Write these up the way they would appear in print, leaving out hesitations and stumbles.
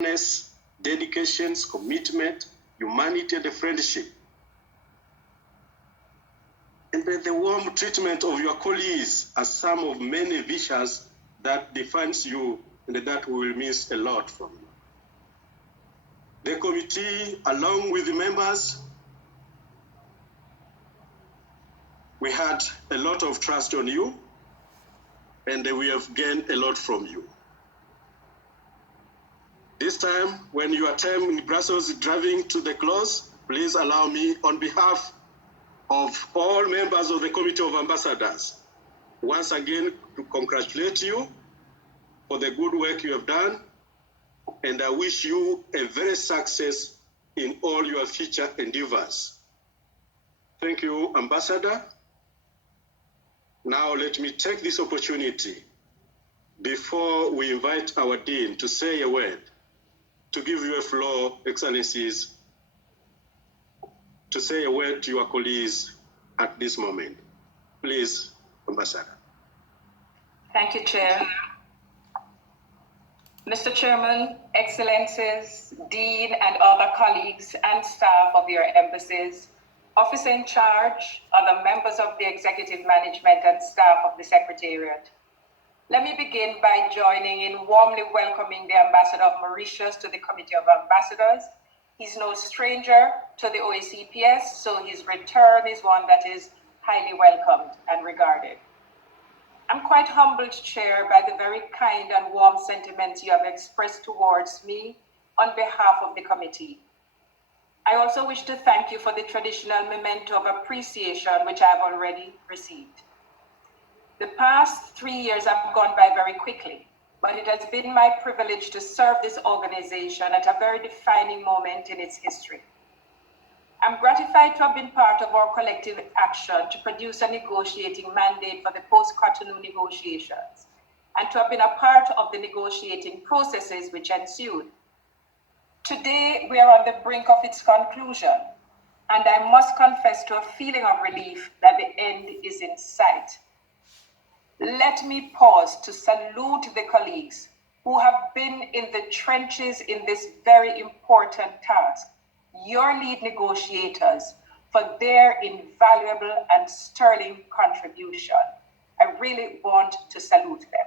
dedications, commitment, humanity, and friendship. And the warm treatment of your colleagues are some of many features that defines you and that we will miss a lot from you. The committee, along with the members, we had a lot of trust on you, and we have gained a lot from you. This time, when your time in Brussels is driving to the close, please allow me, on behalf of all members of the Committee of Ambassadors, once again to congratulate you for the good work you have done, and I wish you a very success in all your future endeavors. Thank you, Ambassador. Now let me take this opportunity before we invite our Dean to say a word, to give you a floor, Excellencies, to say a word to your colleagues at this moment. Please, Ambassador. Thank you, Chair. Mr. Chairman, Excellencies, Dean, and other colleagues and staff of your embassies, officer in charge, other members of the executive management and staff of the Secretariat. Let me begin by joining in warmly welcoming the Ambassador of Mauritius to the Committee of Ambassadors. He's no stranger to the OACPS, so his return is one that is highly welcomed and regarded. I'm quite humbled, Chair, by the very kind and warm sentiments you have expressed towards me on behalf of the committee. I also wish to thank you for the traditional memento of appreciation which I have already received. The past 3 years have gone by very quickly, but it has been my privilege to serve this organization at a very defining moment in its history. I'm gratified to have been part of our collective action to produce a negotiating mandate for the post-Cotonou negotiations, and to have been a part of the negotiating processes which ensued. Today, we are on the brink of its conclusion, and I must confess to a feeling of relief that the end is in sight. Let me pause to salute the colleagues who have been in the trenches in this very important task, your lead negotiators, for their invaluable and sterling contribution. I really want to salute them.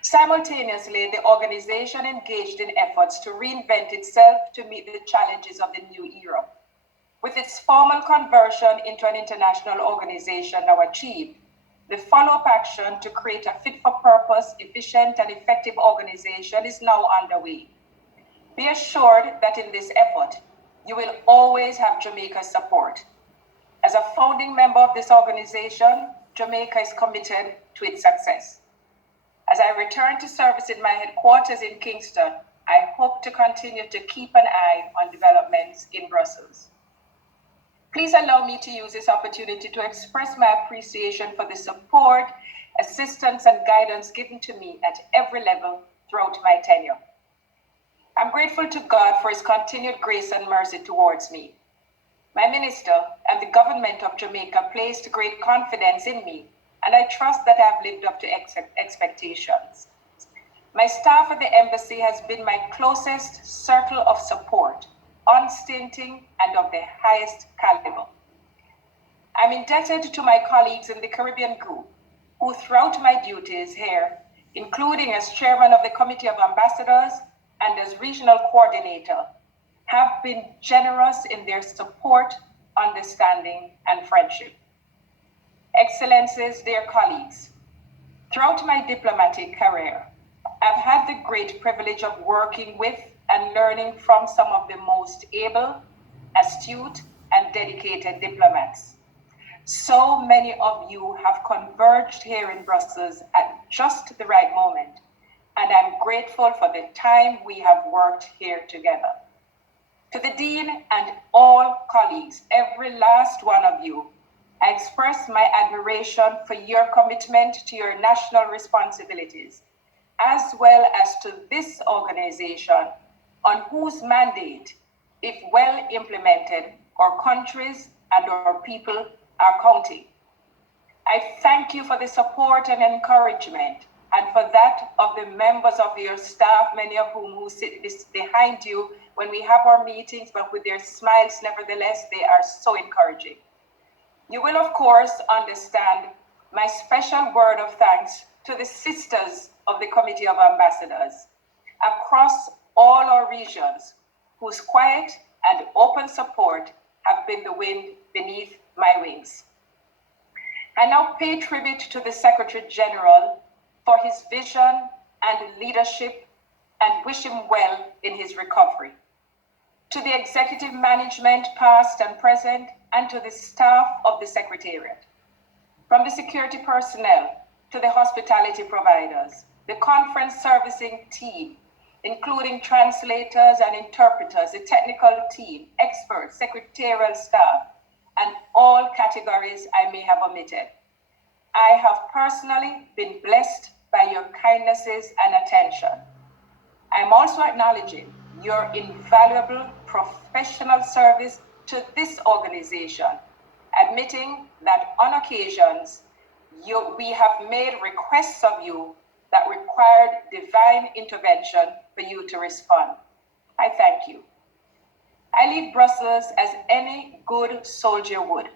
Simultaneously, the organization engaged in efforts to reinvent itself to meet the challenges of the new era. With its formal conversion into an international organization now achieved, the follow-up action to create a fit-for-purpose, efficient, and effective organization is now underway. Be assured that in this effort, you will always have Jamaica's support. As a founding member of this organization, Jamaica is committed to its success. As I return to service in my headquarters in Kingston, I hope to continue to keep an eye on developments in Brussels. Please allow me to use this opportunity to express my appreciation for the support, assistance, and guidance given to me at every level throughout my tenure. I'm grateful to God for his continued grace and mercy towards me. My minister and the government of Jamaica placed great confidence in me, and I trust that I have lived up to expectations. My staff at the embassy has been my closest circle of support, unstinting and of the highest caliber. I'm indebted to my colleagues in the Caribbean group, who throughout my duties here, including as chairman of the Committee of Ambassadors and as regional coordinator, have been generous in their support, understanding, and friendship. Excellencies, dear colleagues, throughout my diplomatic career, I've had the great privilege of working with and learning from some of the most able, astute, and dedicated diplomats. So many of you have converged here in Brussels at just the right moment, and I'm grateful for the time we have worked here together. To the Dean and all colleagues, every last one of you, I express my admiration for your commitment to your national responsibilities, as well as to this organization, on whose mandate, if well implemented, our countries and our people are counting. I thank you for the support and encouragement and for that of the members of your staff, many of whom who sit behind you when we have our meetings, but with their smiles, nevertheless, they are so encouraging. You will, of course, understand my special word of thanks to the sisters of the Committee of Ambassadors across all our regions, whose quiet and open support have been the wind beneath my wings. I now pay tribute to the Secretary General for his vision and leadership and wish him well in his recovery. To the executive management, past and present, and to the staff of the Secretariat. From the security personnel to the hospitality providers, the conference servicing team, including translators and interpreters, the technical team, experts, secretarial staff, and all categories I may have omitted. I have personally been blessed by your kindnesses and attention. I'm also acknowledging your invaluable professional service to this organization, admitting that on occasions we have made requests of you that required divine intervention for you to respond. I thank you. I leave Brussels as any good soldier would,